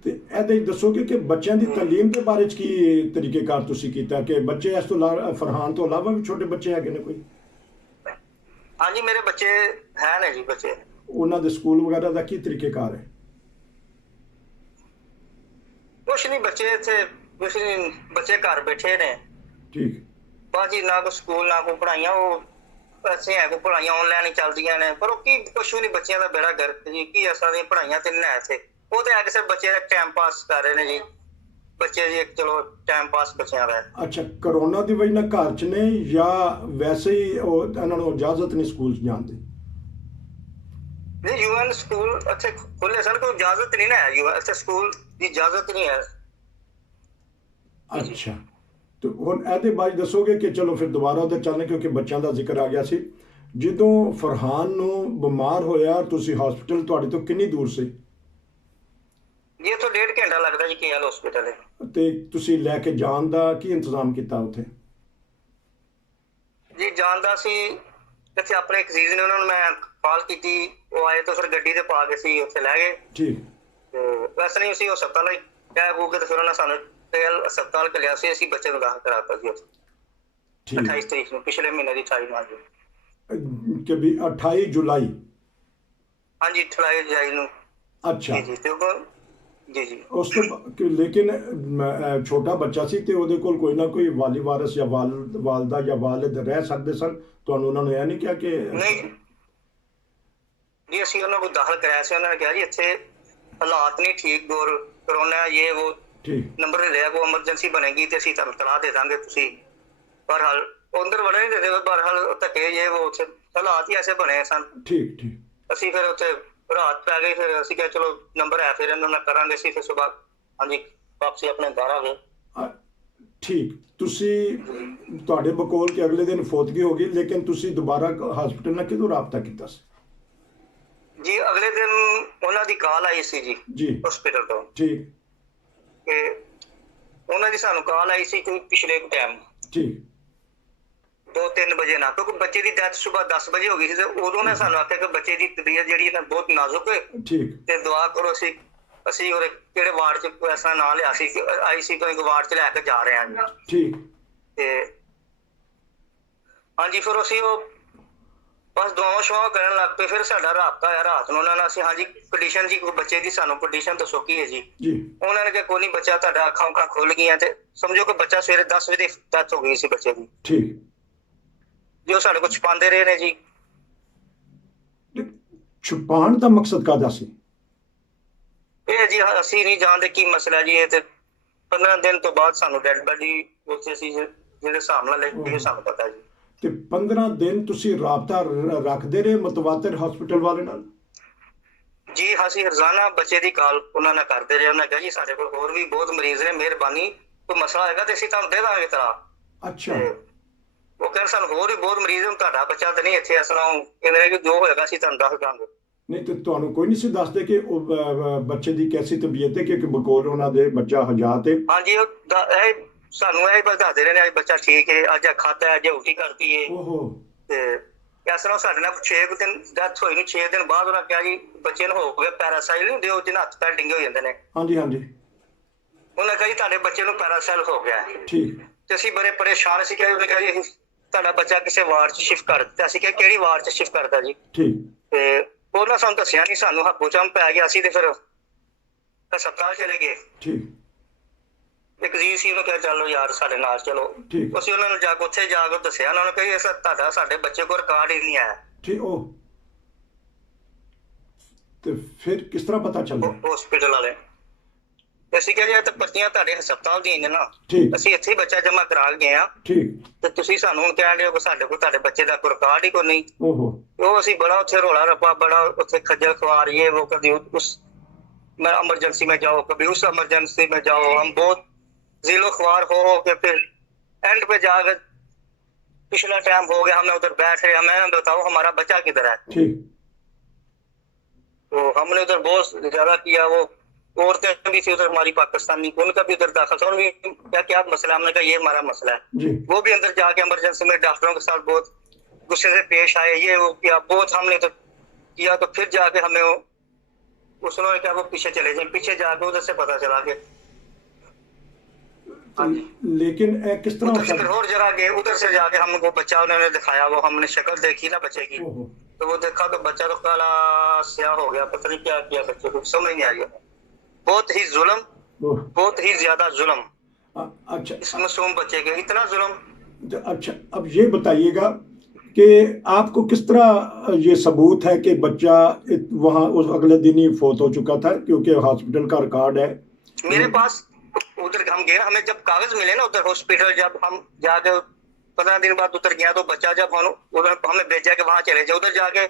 ਤੇ ਇਹਦੇ ਦੱਸੋਗੇ ਕਿ ਬੱਚਿਆਂ ਦੀ ਤਾਲੀਮ ਦੇ ਬਾਰੇ ਚ ਕੀ ਤਰੀਕੇਕਾਰ ਤੁਸੀਂ ਕੀਤਾ ਕਿ ਬੱਚੇ ਇਸ ਤੋਂ ਫਰਹਾਨ ਤੋਂ ਇਲਾਵਾ ਵੀ ਛੋਟੇ ਬੱਚੇ ਹੈਗੇ ਨੇ ਕੋਈ? ਹਾਂਜੀ, ਮੇਰੇ ਬੱਚੇ ਹੈ ਨੇ ਜੀ, ਬੱਚੇ। ਉਹਨਾਂ ਦੇ ਸਕੂਲ ਵਗੈਰਾ ਦਾ ਕੀ ਤਰੀਕੇਕਾਰ ਹੈ? ਕੁਛ ਨਹੀਂ, ਬੱਚੇ ਇੱਥੇ ਕੁਛ ਨਹੀਂ, ਬੱਚੇ ਘਰ ਬੈਠੇ ਨੇ। ਠੀਕ। ਬਾਜੀ ਨਾ ਕੋਈ ਸਕੂਲ ਨਾ ਕੋਈ ਪੜ੍ਹਾਈਆਂ, ਉਹ ਪੈਸੇ ਹੈ ਕੋਈ ਪੜ੍ਹਾਈਆਂ ਆਨਲਾਈਨ ਹੀ ਚੱਲਦੀਆਂ ਨੇ, ਪਰ ਉਹ ਕੀ ਕੁਛ ਵੀ ਨਹੀਂ, ਬੱਚਿਆਂ ਦਾ ਬੇੜਾ ਗਰਕ ਜੀ। ਕੀ ਐਸਾ ਦੀਆਂ ਪੜ੍ਹਾਈਆਂ ਤੇ ਨਹੀਂ ਹੈ ਇੱਥੇ, ਉਹ ਤੇ ਹੈ ਕਿ ਸਿਰਫ ਬੱਚੇ ਟਾਈਮ ਪਾਸ ਕਰ ਰਹੇ ਨੇ ਜੀ, ਬੱਚੇ ਜੀ ਚਲੋ ਟਾਈਮ ਪਾਸ ਬੱਚਿਆਂ ਦਾ। ਅੱਛਾ, ਕਰੋਨਾ ਦੀ ਵਜ੍ਹਾ ਨਾਲ ਘਰ 'ਚ ਨੇ ਜਾਂ ਵੈਸੇ ਹੀ ਉਹ ਇਹਨਾਂ ਨੂੰ ਇਜਾਜ਼ਤ ਨਹੀਂ ਸਕੂਲ 'ਚ ਜਾਣ ਦੀ? ਨਹੀਂ, UN ਸਕੂਲ ਇੱਥੇ ਖੁੱਲੇ ਸਨ, ਕੋਈ ਇਜਾਜ਼ਤ ਨਹੀਂ ਨਾ ਹੈ ਇੱਥੇ, ਸਕੂਲ ਦੀ ਇਜਾਜ਼ਤ ਨਹੀਂ ਹੈ। ਅੱਛਾ, ਤੇ ਹੁਣ ਇਹਦੇ ਬਾਰੇ ਦੱਸੋਗੇ ਕਿ ਚਲੋ ਫਿਰ ਦੁਬਾਰਾ ਉਹਦੇ ਚੱਲਣੇ, ਕਿਉਂਕਿ ਬੱਚਿਆਂ ਦਾ ਜ਼ਿਕਰ ਆ ਗਿਆ ਸੀ। ਜਦੋਂ ਫਰਹਾਨ ਨੂੰ ਬਿਮਾਰ ਹੋਇਆ ਤੁਸੀਂ ਹਸਪੀਟਲ ਤੁਹਾਡੇ ਤੋਂ ਕਿੰਨੀ ਦੂਰ ਸੀ? ਜੀ ਇੱਥੋਂ 1.5 ਘੰਟਾ ਲੱਗਦਾ ਜੀ, KL ਹਸਪੀਟਲ ਹੈ। ਤੇ ਤੁਸੀਂ ਲੈ ਕੇ ਜਾਣ ਦਾ ਕੀ ਇੰਤਜ਼ਾਮ ਕੀਤਾ ਉੱਥੇ? ਜੀ ਜਾਣ ਦਾ ਸੀ ਇੱਥੇ ਆਪਣੇ ਇੱਕ ਅਜ਼ੀਜ਼ ਨੇ, ਉਹਨਾਂ ਨੂੰ ਮੈਂ ਕਾਲ ਕੀਤੀ, ਉਹ ਆਏ ਤਾਂ ਫਿਰ ਗੱਡੀ ਤੇ ਪਾ ਕੇ ਸੀ ਉੱਥੇ ਲੈ ਗਏ। ਠੀਕ। ਤੇ ਵੈਸੇ ਨਹੀਂ ਅਸੀਂ ਹਸਪਤਾਲ ਹੀ ਕਹਿ ਕੂ ਕੇ ਤੇ ਫਿਰ ਉਹਨਾਂ ਸਾਨੂੰ ਹਸਪਤਾਲ ਘੱਲਿਆ ਸੀ, ਅਸੀਂ ਬੱਚੇ ਨੂੰ ਦਾਖਲ ਕਰਾਤਾ ਜੀ ਉੱਥੇ ਠੀਕ 28 ਤਰੀਕ ਨੂੰ, ਪਿਛਲੇ ਮਹੀਨੇ ਦੀ 28 ਮਾਰਚ ਨੂੰ। ਕਿ ਵੀ 28 ਜੁਲਾਈ। ਹਾਂਜੀ 28 ਜੁਲਾਈ ਨੂੰ। ਅੱਛਾ ਜੀ ਜੀ ਤੇ ਉਹ ਜੀ ਜੀ ਉਸ ਤੋਂ ਲੇਕਿਨ ਛੋਟਾ ਬੱਚਾ ਸੀ ਤੇ ਉਹਦੇ ਕੋਲ ਕੋਈ ਨਾ ਕੋਈ ਵਾਲੀ ਵਾਰਸ ਜਾਂ ਵਾਲਦਾ ਜਾਂ ਵਾਲਿਦ ਰਹਿ ਸਕਦੇ ਸਨ, ਤੁਹਾਨੂੰ ਉਹਨਾਂ ਨੇ ਇਹ ਨਹੀਂ ਕਿਹਾ ਕਿ ਨਹੀਂ ਜੀ ਅਸੀਂ ਉਹਨਾਂ ਨੂੰ ਦਾਖਲ ਕਰਾਇਆ ਸੀ, ਉਹਨਾਂ ਨੇ ਕਿਹਾ ਜੀ ਇੱਥੇ ਹਾਲਾਤ ਨਹੀਂ ਠੀਕ, ਦੌਰ ਕਰੋਨਾ ਇਹ ਉਹ ਠੀਕ ਨੰਬਰ ਦੇ ਰਿਹਾ, ਕੋਈ ਐਮਰਜੈਂਸੀ ਬਣੇਗੀ ਤੇ ਅਸੀਂ ਤੁਹਾਨੂੰ ਤਲਾਹ ਦੇ ਦਾਂਗੇ, ਤੁਸੀਂ ਬਹਰਹਾਲ ਅੰਦਰ ਵੜਨ ਨਹੀਂ ਦਿੰਦੇ, ਬਹਰਹਾਲ ਧੱਕੇ ਜੇ ਉਹ ਉੱਥੇ ਹਾਲਾਤ ਹੀ ਐਸੇ ਬਣੇ ਸਨ। ਠੀਕ ਠੀਕ ਅਸੀਂ ਫਿਰ ਉੱਥੇ ਰਾਤ ਪੈ ਗਈ, ਫਿਰ ਅਸੀਂ ਕਿਹਾ ਚਲੋ ਨੰਬਰ ਹੈ ਫਿਰ ਇਹਨਾਂ ਨਾਲ ਕਰਾਂਗੇ ਅਸੀਂ, ਫਿਰ ਸੁਬਾਹ ਹਾਂਜੀ ਵਾਪਸੀ ਆਪਣੇ ਘਰ ਆ ਗਏ। ਠੀਕ ਤੁਸੀਂ ਤੁਹਾਡੇ ਬਕੌਲ ਕਿ ਅਗਲੇ ਦਿਨ ਫੌਤਗੀ ਹੋ ਗਈ, ਲੇਕਿਨ ਤੁਸੀਂ ਦੁਬਾਰਾ ਹਸਪੀਟਲ ਨਾਲ ਕਿਦੋਂ ਰਾਬਤਾ ਕੀਤਾ ਸੀ? ਜੀ ਅਗਲੇ ਦਿਨ ਉਹਨਾਂ ਦੀ ਕਾਲ ਆਈ ਸੀ ਜੀ ਹਸਪੀਟਲ ਤੋਂ, ਠੀਕ ਤੇ ਉਹਨਾਂ ਦੀ ਸਾਨੂੰ ਕਾਲ ਆਈ ਸੀ ਕੋਈ ਪਿਛਲੇ ਟਾਈਮ ਠੀਕ 2-3 ਵਜੇ ਨਾਲ, ਕਿਉਂਕਿ ਬੱਚੇ ਦੀ ਡੈਥ ਸੁਬਾਹ 10 ਵਜੇ ਹੋ ਗਈ ਸੀ ਤੇ ਉਦੋਂ ਨੇ ਸਾਨੂੰ ਆਖਿਆ ਕਿ ਬੱਚੇ ਦੀ ਤਬੀਅਤ ਜਿਹੜੀ ਹੈ ਬਹੁਤ ਨਾਜ਼ੁਕ ਹੈ ਠੀਕ ਤੇ ਦੁਆ ਕਰੋ। ਅਸੀਂ ਉਹ ਕਿਹੜੇ ਵਾਰਡ ਚ ਐਸਾ ਨਾਂ ਲਿਆ ਸੀ, ਆਈਸੀ ਤੋਂ ਇੱਕ ਵਾਰਡ ਚ ਲੈ ਕੇ ਜਾ ਰਹੇ ਹਾਂ ਜੀ। ਠੀਕ ਤੇ ਹਾਂਜੀ ਫਿਰ ਅਸੀਂ ਉਹ ਬਸ ਦੁਆਵਾਂ ਸ਼ੁਆਵਾਂ ਕਰਨ ਲੱਗ ਪਏ, ਫਿਰ ਸਾਡਾ ਰਾਬਤਾ ਆਇਆ ਰਾਤ ਨੂੰ ਉਹਨਾਂ ਨਾਲ, ਅਸੀਂ ਹਾਂਜੀ ਕੰਡੀਸ਼ਨ ਜੀ ਕੋਈ ਬੱਚੇ ਦੀ ਸਾਨੂੰ ਕੰਡੀਸ਼ਨ ਦੱਸੋ ਕੀ ਹੈ ਜੀ। ਉਹਨਾਂ ਨੇ ਕਿਹਾ ਕੋਈ ਨਹੀਂ ਬੱਚਾ ਤੁਹਾਡਾ ਅੱਖਾਂ ਖੁੱਲ ਗਈਆਂ, ਤੇ ਸਮਝੋ ਕਿ ਬੱਚਾ ਸਵੇਰੇ 10 ਵਜੇ ਡੈਥ ਹੋ ਗਈ ਸੀ ਬੱਚੇ ਦੀ। ਠੀਕ ਜੋ ਸਾਡੇ ਕੋਲ ਛੁਪਾਉਂਦੇ ਰਹੇ ਨੇ ਜੀ। ਛੁਪਾਉਣ ਦਾ ਮਕਸਦ ਕਾਹਦਾ ਸੀ? ਇਹ ਜੀ ਅਸੀਂ ਨਹੀਂ ਜਾਣਦੇ ਕੀ ਮਸਲਾ ਜੀ, ਇਹ ਤੇ 15 ਦਿਨ ਤੋਂ ਬਾਅਦ ਸਾਨੂੰ ਡੈਡ ਬਾਡੀ ਉੱਥੇ ਅਸੀਂ ਜਿਹੜੇ ਹਿਸਾਬ ਨਾਲ ਲੈ ਕੇ ਸਾਨੂੰ ਪਤਾ ਜੀ। ਤੇ 15 ਦਿਨ ਤੁਸੀਂ ਰਾਬਤਾ ਰੱਖਦੇ ਰਹੇ ਮੁਤਵਾਤਰ ਹਸਪੀਟਲ ਵਾਲੇ ਨਾਲ? ਜੀ ਅਸੀਂ ਰੋਜ਼ਾਨਾ ਬੱਚੇ ਦੀ ਕਾਲ ਉਹਨਾਂ ਨਾਲ ਕਰਦੇ ਰਹੇ। ਉਹਨਾਂ ਕਿਹਾ ਜੀ ਸਾਡੇ ਕੋਲ ਹੋਰ ਵੀ ਬਹੁਤ ਮਰੀਜ਼ ਨੇ, ਮਿਹਰਬਾਨੀ ਕੋਈ ਮਸਲਾ ਹੋਏਗਾ ਤੇ ਅਸੀਂ ਤੁਹਾਨੂੰ ਦੇ ਦਾਂਗੇ ਤਲਾਹ। ਅੱਛਾ ਉਹ ਕਹਿੰਦੇ ਸਾਨੂੰ ਹੋਰ ਵੀ ਬਹੁਤ ਮਰੀਜ਼ ਨੇ, ਤੁਹਾਡਾ ਬੱਚਾ ਤਾਂ ਨਹੀਂ ਇੱਥੇ ਇਸ ਤਰ੍ਹਾਂ ਕਹਿੰਦੇ ਕਿ ਜੋ ਹੋਏਗਾ ਅਸੀਂ ਤੁਹਾਨੂੰ ਦੱਸ ਦਾਂਗੇ। ਨਹੀਂ ਤੇ ਤੁਹਾਨੂੰ ਕੋਈ ਨਹੀਂ ਸੀ ਦੱਸਦੇ ਕਿ ਉਹ ਬੱਚੇ ਦੀ ਕੈਸੀ ਤਬੀਅਤ ਹੈ, ਕਿ ਬਕੌਲ ਉਹਨਾਂ ਦੇ ਬੱਚਾ ਹਜਾਤ ਹੈ? ਹਾਂਜੀ ਇਹ ਸਾਨੂੰ ਇਹ ਦੱਸਦੇ ਰਹੇ ਨੇ ਅੱਜ ਬੱਚਾ ਠੀਕ ਹੈ, ਅੱਜ ਖਾਧਾ, ਅੱਜ ਉਲਟੀ ਕਰਤੀ ਹੈ। ਓਹੋ। ਤੇ ਇਸ ਤਰ੍ਹਾਂ ਸਾਡੇ ਨਾਲ 6 ਦਿਨ ਡੈਥ ਹੋਈ ਨੂੰ 6 ਦਿਨ ਬਾਅਦ ਉਹਨਾਂ ਕਿਹਾ ਜੀ ਬੱਚੇ ਨੂੰ ਹੋ ਗਿਆ ਪੈਰਾਸਾਈਲ, ਹੁੰਦੇ ਉਹ ਜਿਹਨਾਂ ਹੱਥ ਪੈਰ ਡਿੰਗੇ ਹੋ ਜਾਂਦੇ ਨੇ। ਹਾਂਜੀ ਹਾਂਜੀ। ਉਹਨਾਂ ਕਿਹਾ ਜੀ ਤੁਹਾਡੇ ਬੱਚੇ ਨੂੰ ਪੈਰਾਸਾਈਲ ਹੋ ਗਿਆ। ਠੀਕ। ਤੇ ਅਸੀਂ ਬੜੇ ਪਰੇਸ਼ਾਨ ਸੀ ਕਿ ਉਹਨੇ ਕਿਹਾ ਜੀ ਤੁਹਾਡਾ ਬੱਚਾ ਕਿਸੇ ਵਾਰਡ 'ਚ ਸ਼ਿਫਟ ਕਰ ਦਿੱਤਾ। ਅਸੀਂ ਕਿਹਾ ਕਿਹੜੀ ਵਾਰਡ 'ਚ ਸ਼ਿਫਟ ਕਰਦਾ ਜੀ? ਠੀਕ। ਤੇ ਉਹਨਾਂ ਸਾਨੂੰ ਦੱਸਿਆ ਨਹੀਂ, ਸਾਨੂੰ ਹੱਥੋਂ ਚੰਮ ਪੈ ਗਿਆ, ਅਸੀਂ ਤੇ ਫਿਰ ਹਸਪਤਾਲ ਚਲੇ ਗਏ। ਠੀਕ। ਇੱਕ ਜੀ ਸੀ ਉਹਨੂੰ ਕਿਹਾ ਚਲੋ ਯਾਰ ਸਾਡੇ ਨਾਲ ਚਲੋ। ਅਸੀਂ ਉਹਨਾਂ ਨੂੰ ਜਾ ਕੇ ਉੱਥੇ ਜਾ ਕੇ ਦੱਸਿਆ, ਉਹਨਾਂ ਨੂੰ ਕਹੀ ਤੁਹਾਡਾ ਸਾਡੇ ਬੱਚੇ ਕੋਲ ਰਿਕਾਰਡ ਹੀ ਨਹੀਂ ਆਇਆ। ਠੀਕ। ਉਹ ਤੇ ਫਿਰ ਕਿਸ ਤਰ੍ਹਾਂ ਪਤਾ ਚੱਲਿਆ? ਹਸਪੀਟਲ ਵਾਲੇ ਅਸੀਂ ਕਿਹਾ ਜੀ ਤਾਂ ਪਰਚੀਆਂ ਤੁਹਾਡੇ ਹਸਪਤਾਲ ਦੀਆਂ ਨੇ ਨਾ, ਅਸੀਂ ਇੱਥੇ ਹੀ ਬੱਚਾ ਜਮ੍ਹਾਂ ਕਰਾ ਗਏ ਆ। ਠੀਕ। ਤੇ ਤੁਸੀਂ ਸਾਨੂੰ ਹੁਣ ਕਹਿ ਰਹੇ ਹੋ ਕਿ ਸਾਡੇ ਕੋਲ ਤੁਹਾਡੇ ਬੱਚੇ ਦਾ ਕੋਈ ਰਿਕਾਰਡ ਹੀ ਕੋਈ ਨਹੀਂ। ਓਹੋ। ਉਹ ਅਸੀਂ ਬੜਾ ਉੱਥੇ ਰੋਲਾ ਰੱਪਾ, ਬੜਾ ਉੱਥੇ ਖੱਜਲ ਖਵਾਰ, ਇਹ वो कभी उस मैं इमरजेंसी में जाओ, कभी उस इमरजेंसी में जाओ। हम बहुत जिलो ख्वार हो के फिर एंड पे जाकर पिछला टाइम हो गया, हमें उधर बैठे, हमें बताओ हमारा बच्चा किधर है। ठीक। तो हमने उधर बहुत ज्यादा किया, वो औरतें भी थी उधर हमारी पाकिस्तानी, उनका भी उधर दाखिल था, उन्होंने क्या क्या मसला, हमने कहा ये हमारा मसला है। वो भी अंदर जाके इमरजेंसी में डॉक्टरों के साथ बहुत गुस्से से पेश आए, ये वो किया, बहुत हमने तो किया। तो फिर जाके हमें उन्होंने क्या वो पीछे चले जाए, पीछे जाके उधर से पता चला के लेकिन किस तरह फिर और जरा गए, उधर से जाके हमको बच्चा उन्होंने दिखाया, वो हमने शक्ल देखी ना बच्चे की, तो वो देखा तो बच्चा तो काला स्याह हो गया, पता नहीं क्या किया बच्चे को, समझ नहीं आ गया। बहुत ही जुल्म, बहुत ही ज्यादा जुल्म। अच्छा। इस मासूम बच्चे के इतना जुल्म। अच्छा, अब ये बताइएगा कि आपको किस तरह ये सबूत है कि बच्चा वहाँ उस अगले दिन ही फौत हो चुका था, क्योंकि हॉस्पिटल का रिकॉर्ड है मेरे पास। उधर हम गए, हमें जब कागज मिले ना उधर हॉस्पिटल, जब हम जाके 15 दिन बाद उधर गया, तो बच्चा जब उधर हमें भेजा के वहाँ चले जाए, उधर जाके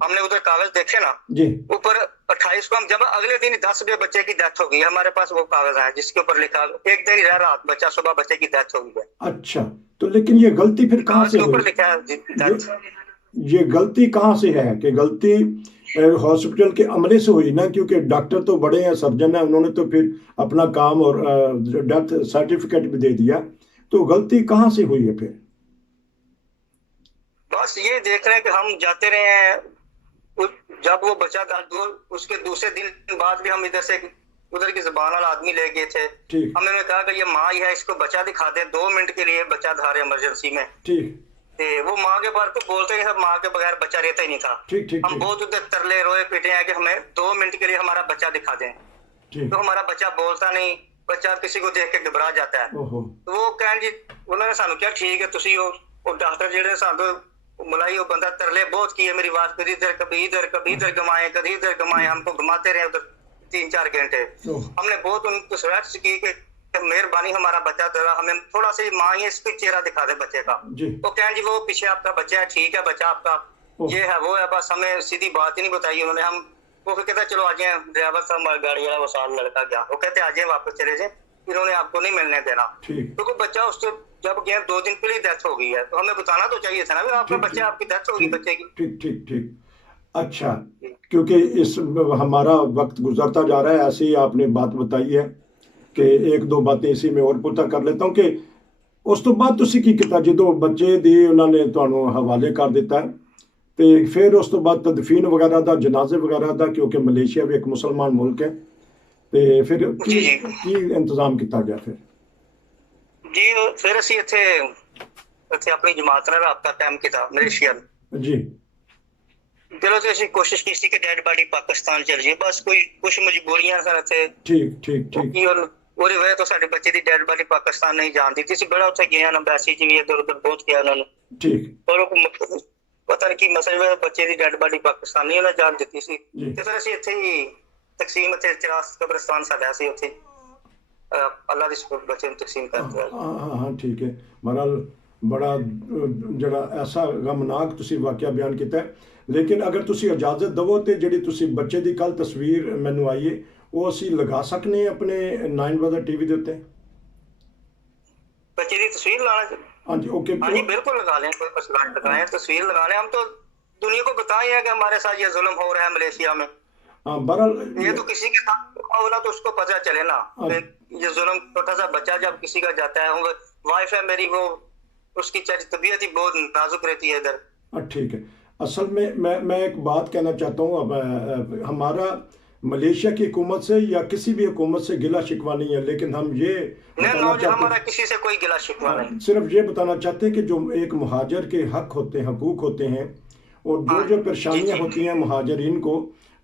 हमने उधर कागज देखे ना जी, ऊपर 28 को हम जब अगले दिन 10 बजे बच्चे की डेथ हो गई, हमारे पास वो कागज है जिसके ऊपर लिखा एक दिन रह रात बच्चा, सुबह बच्चे की डेथ हो गई है। अच्छा, तो लेकिन ये गलती फिर कहाँ से ऊपर हुई? लिखा है ये गलती कहाँ से है कि गलती हॉस्पिटल के अमले से हुई ना, क्योंकि डॉक्टर तो बड़े हैं, सर्जन है, उन्होंने तो फिर अपना काम और डेथ सर्टिफिकेट भी दे दिया, तो गलती कहाँ से हुई है फिर? बस ये देख रहे हैं कि हम जाते रहे हैं جب وہ بچہ اس کے دوسرے دن بعد بھی ہم ادھر کی زبان والا آدمی لے گئے تھے. ہمیں نے کہا کہ یہ ماں ہی ہے, اس کو بچہ دکھا دیں, 2 منٹ کے لیے بچہ دھارے ایمرجنسی میں. وہ ماں کے بارے تو بولتے ہیں, ماں کے بغیر بچہ رہتا ہی نہیں تھا. ہم بہت ادھر ترلے روئے پیٹے ہیں کہ ہمیں 2 منٹ کے لیے ہمارا بچہ دکھا دیں. تو ہمارا بچہ بولتا نہیں, بچہ کسی کو دیکھ کے گھبرا جاتا ہے. تو وہ کہن جی انہوں نے سانو کیا ٹھیک ہے تسی وہ ڈاکٹر جہاں سانو ملائی وہ بندہ ترلے بہت کیے, میری بات کبھی ادھر کبھی ادھر کبھی ادھر گھمائے کبھی ادھر گھمائے, ہم کو گھماتے رہے ادھر 3-4 گھنٹے. ہم نے بہت ان کو سفارش کی کہ مہربانی ہمارا بچہ ذرا ہمیں تھوڑا سا ماں ہی اس پہ چہرہ دکھا دے بچے کا. تو کہیں جی وہ پیچھے آپ کا بچہ ہے, ٹھیک ہے بچہ آپ کا یہ ہے وہ ہے, بس ہمیں سیدھی بات ہی نہیں بتائی انہوں نے. ہم وہ کہتا چلو آ جائیں, ڈرائیور صاحب گاڑی والا وہ سال لڑکا گیا, وہ کہتے آ جائیں واپس چلے جائیں, انہوں نے آپ کو نہیں ملنے دینا. کیونکہ بچہ اس سے جب گیا 2 دن پہلے ڈیتھ ہو گئی ہے, تو ہمیں بتانا تو چاہیے تھا نا آپ کا بچہ, آپ کی ڈیتھ ہوگی بچے کی. ٹھیک. اچھا, کیونکہ ہمارا وقت گزرتا جا رہا ہے, ایسے ہی آپ نے بات بتائی ہے کہ 1-2 باتیں اسی میں اور پتہ کر لیتا ہوں کہ اس تو بعد تسی کی کیتا جدو بچے دی انہوں نے تانوں حوالے کر دیتا ہے, تے پھر اس تو بعد تدفین وغیرہ دا, جنازے وغیرہ دا, کیونکہ ملیشیا بھی ایک مسلمان ملک ہے, تے پھر کی انتظام کیتا گیا پھر؟ جی پھر اسی اتنے اپنی جماعت نے رابطہ قائم کیتا ملیشیا جی. چلو تو اسی کوشش کی کہ ڈیڈ باڈی پاکستان چل جائے, بس کچھ مجبوریاں سن اتنے. ٹھیک. اور وجہ تو سارے بچے دی ڈیڈ باڈی پاکستان نہیں جان دی تھی, بڑا اتنے گیا ایمبیسی جی ادھر ادھر بہت کیا انہوں نے. ٹھیک. اور پتہ نہیں کی مسئلہ ہے, بچے دی ڈیڈ باڈی پاکستان نہیں انہیں جان دیتی سی. تے پھر اسی اتنے ہی تقسیم اتنے چراس قبرستان ساڈا سی اتنے اللہ دی شکر بچے ਨੂੰ تقسیم کرتے ہیں. ہاں ٹھیک ہے. بہرحال بڑا جڑا ایسا غمناک تسی واقعہ بیان کیتا ہے, لیکن اگر تسی اجازت دو تے جڑی تسی بچے دی کل تصویر مینوں آئی ہے وہ اسی لگا سکنے اپنے 9 بجے ٹی وی دے اوتے؟ بچے دی تصویر لانا؟ ہاں جی اوکے. ہاں جی بالکل لگا لیں, کوئی مسئلہ نہیں, لگائیں تصویر لگا لیں. ہم تو دنیا کو بتائیں ہیں کہ ہمارے ساتھ یہ ظلم ہو رہا ہے ملیشیا میں. ہاں بہرحال یہ تو کسی کے ساتھ ہونا تو اس کو پتہ چلے نا یہ ظلم. چھوٹا سا بچہ جب کسی کا جاتا ہے, وائف ہے میری, وہ اس کی طبیعت ہی بہت نازک رہتی ہے ادھر. ٹھیک ہے. اصل میں ایک بات کہنا چاہتا ہوں, اب ہمارا ملیشیا کی حکومت سے یا کسی بھی حکومت سے گلہ شکوہ نہیں ہے, لیکن ہم یہ بتانا چاہتے ہیں, ہمارا کسی سے کوئی گلہ شکوہ نہیں, صرف یہ بتانا چاہتے ہیں کہ جو ایک مہاجر کے حق ہوتے ہیں, حقوق ہوتے ہیں, اور جو پریشانیاں ہوتی ہیں مہاجرین کو,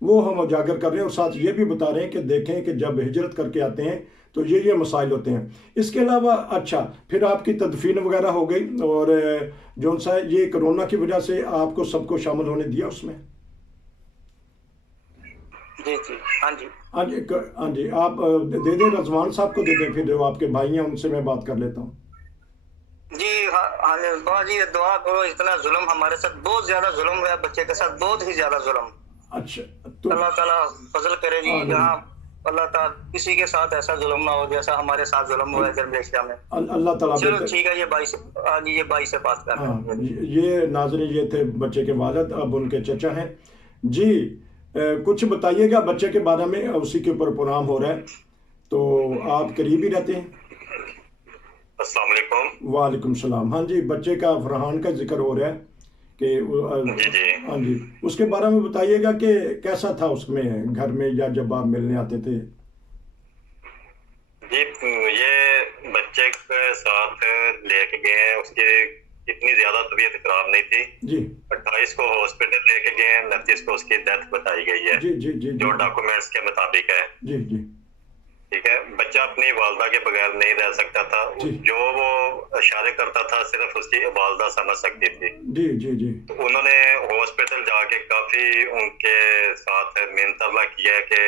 وہ ہم اجاگر کر رہے ہیں. اور ساتھ یہ بھی بتا رہے ہیں کہ دیکھیں کہ جب ہجرت کر کے آتے ہیں تو یہ مسائل ہوتے ہیں. اس کے علاوہ اچھا پھر آپ کی تدفین وغیرہ ہو گئی, اور جون سا یہ کرونا کی وجہ سے آپ کو سب کو شامل ہونے دیا اس میں؟ جی ہاں جی آپ دے دیں, رضوان صاحب کو دے دیں, پھر جو آپ کے بھائی ہیں ان سے میں بات کر لیتا ہوں. جی ہاں جی دعا کرو, اتنا ظلم ہمارے ساتھ, بہت زیادہ ظلم ہوا ہے بچے کے ساتھ, بہت ہی زیادہ ظلم. اچھا تو اللہ تعالیٰ فضل کرے جی, یہاں اللہ تعالیٰ کسی کے ساتھ ایسا ظلم نہ ہو جیسا ہمارے ساتھ ظلم ہوا ہے جرمنیشیا میں. اللہ تعالیٰ. چلو ٹھیک ہے, یہ بھائی سے بات کر رہے ہیں. یہ ناظرین یہ تھے بچے کے والد, اب ان کے چچا ہیں. جی کچھ بتائیے گا بچے کے بارے میں, اسی کے اوپر پروگرام ہو رہا ہے, تو آپ قریب ہی رہتے ہیں. السلام علیکم. وعلیکم السلام. ہاں جی بچے کا فرحان کا ذکر ہو رہا ہے کہ ہاں جی اس کے بارے میں بتائیے گا کہ کیسا تھا اس میں گھر میں, یا جب آپ ملنے آتے تھے. جی یہ بچے کے ساتھ لے کے گئے ہیں, اس کی اتنی زیادہ طبیعت خراب نہیں تھی. جی 28 کو ہاسپٹل لے کے گئے ہیں, 29 کو اس کی ڈیتھ بتائی گئی ہے. جی جو ڈاکومنٹس کے مطابق ہے. جی ٹھیک ہے. بچہ اپنی والدہ کے بغیر نہیں رہ سکتا تھا, جو وہ اشارے کرتا تھا صرف اس کی والدہ سمجھ سکتی تھی. جی تو انہوں نے ہاسپٹل جا کے کافی ان کے ساتھ محنت اللہ کیا ہے کہ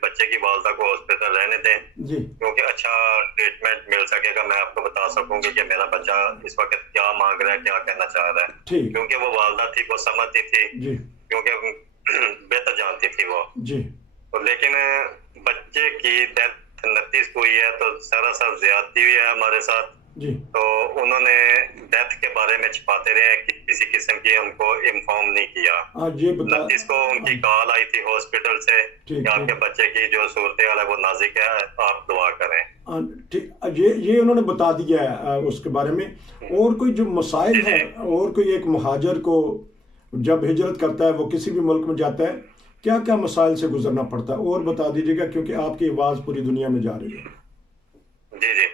بچے کی والدہ کو ہاسپٹل رہنے دیں, کیونکہ اچھا ٹریٹمنٹ مل سکے گا. میں آپ کو بتا سکوں گی کہ میرا بچہ اس وقت کیا مانگ رہا ہے, کیا کہنا چاہ رہا ہے, کیونکہ وہ والدہ تھی, وہ سمجھتی تھی, کیونکہ بہتر جانتی تھی وہ. لیکن بچے کی ڈیتھ 29 کو ہوئی ہے, تو سراسر زیادتی ہوئی ہے ہمارے ساتھ. تو انہوں نے ڈیتھ کے بارے میں چھپاتے رہے, کسی قسم کی ان کو انفارم نہیں کیا. 29 کو ان کی کال آئی تھی ہاسپٹل سے کہ آپ کے بچے کی جو صورتحال ہے وہ نازک ہے, آپ دعا کریں. یہ انہوں نے بتا دیا ہے اس کے بارے میں. اور کوئی جو مسائل ہے, اور کوئی ایک مہاجر کو जब हिजरत करता है, वो किसी भी मुल्क में जाता है, क्या क्या मसाइल से गुजरना पड़ता है, और बता दीजिएगा क्योंकि आपकी आवाज़ पूरी दुनिया में जा रही है। जी जी,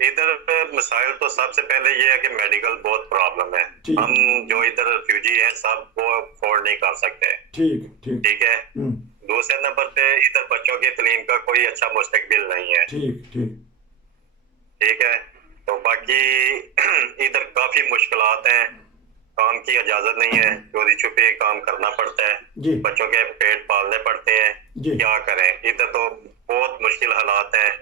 इधर मसाइल तो सबसे पहले ये है कि मेडिकल बहुत प्रॉब्लम है। हम जो इधर रिफ्यूजी हैं सब वो अफोर्ड नहीं कर सकते। ठीक ठीक ठीक है। दूसरे नंबर पे इधर बच्चों की तालीम का कोई अच्छा मुस्तकबिल नहीं है। ठीक ठीक ठीक है। तो बाकी इधर काफी मुश्किलात हैं, काम की इजाजत नहीं है, चोरी छुपे काम करना पड़ता है, बच्चों के पेट पालने पड़ते हैं, क्या करें। इधर तो बहुत मुश्किल हालात हैं।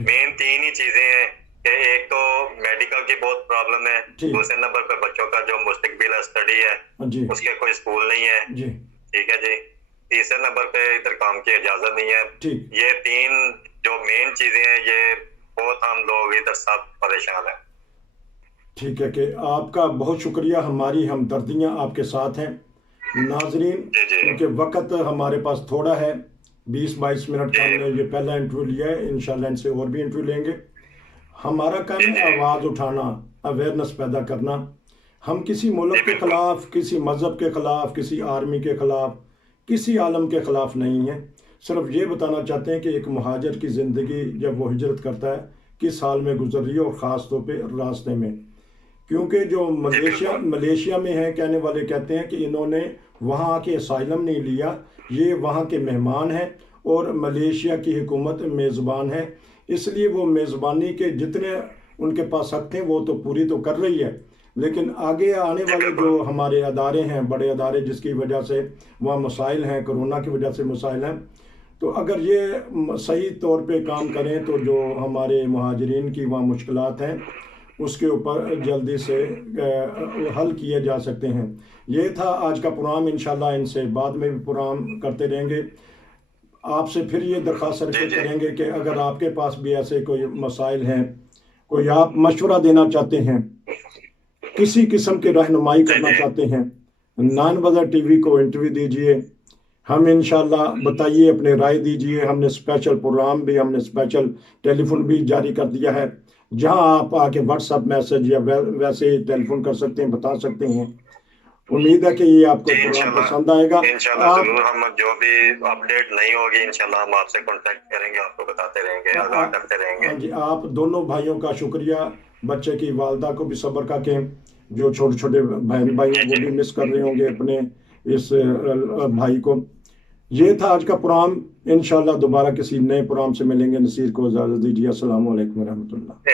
मेन 3 ही चीजें हैं कि एक तो मेडिकल की बहुत प्रॉब्लम है, दूसरे नंबर पे बच्चों का जो मुस्तकबिल स्टडी है उसके कोई स्कूल नहीं है। ठीक है जी। तीसरे नंबर पे इधर काम की इजाजत नहीं है। ये 3 जो मेन चीजें हैं, ये बहुत हम लोग इधर सब परेशान हैं। ठीक है कि आपका बहुत शुक्रिया, हमारी हमदर्दियाँ आपके साथ हैं। नाजरीन, क्योंकि वक्त हमारे पास थोड़ा है, 20-22 मिनट का हमने ये पहला इंटरव्यू लिया है, इंशाल्लाह इनसे और भी इंटरव्यू लेंगे। हमारा काम है आवाज़ उठाना, अवेयरनेस पैदा करना। हम किसी मुल्क के ख़िलाफ़, किसी मज़हब के ख़िलाफ़, किसी आर्मी के ख़िलाफ़, किसी आलम के ख़िलाफ़ नहीं है। सिर्फ ये बताना चाहते हैं कि एक मुहाजिर की ज़िंदगी जब वो हिजरत करता है किस हाल में गुजर रही है, और ख़ास तौर पे रास्ते में। क्योंकि जो मलेशिया में है, कहने वाले कहते हैं कि इन्होंने वहाँ आके असाइलम नहीं लिया, ये वहाँ के मेहमान हैं और मलेशिया की हुकूमत मेज़बान है, इसलिए वो मेज़बानी के जितने उनके पास हक थे वो तो पूरी तो कर रही है, लेकिन आगे आने वाले जो हमारे अदारे हैं, बड़े अदारे, जिसकी वजह से वहाँ मसाइल हैं, कोरोना की वजह से मसाइल हैं, तो अगर ये सही तौर पे काम करें तो जो हमारे मुहाजिरीन की वहाँ मुश्किलात हैं उसके ऊपर जल्दी से हल किए जा सकते हैं। ये था आज का प्रोग्राम। इंशाल्लाह इनसे बाद में भी प्रोग्राम करते रहेंगे। आपसे फिर ये दरख्वास्त करेंगे कि अगर आपके पास भी ऐसे कोई मसाइल हैं, कोई आप मशवरा देना चाहते हैं, किसी किस्म की रहनुमाई करना चाहते हैं, 9 बजे टीवी को इंटरव्यू दीजिए, हम इंशाल्लाह बताइए, अपने राय दीजिए। हमने स्पेशल प्रोग्राम भी, हमने स्पेशल टेलीफोन भी जारी कर दिया है, जहां आप आके व्हाट्सएप मैसेज या वैसे टेलीफोन कर सकते हैं, बता सकते हैं। उम्मीद है कि ये आपको प्रोग्राम पसंद आएगा। इंशाल्लाह जरूर, हम जो भी अपडेट नहीं होगी इंशाल्लाह हम आपसे कांटेक्ट करेंगे, आपको बताते रहेंगे, आगाह करते रहेंगे। हाँ जी, आप दोनों भाइयों का शुक्रिया। बच्चे की वालदा को भी सब्र का कहें, जो छोटे छोटे बहन भाई हैं वो भी मिस कर रहे होंगे अपने इस भाई को। ये था आज का प्रोग्राम। इंशाल्लाह दोबारा किसी नए प्रोग्राम से मिलेंगे। नसीर को इजाज़त दीजिए। अस्सलाम वालेकुम रहमतुल्लाह।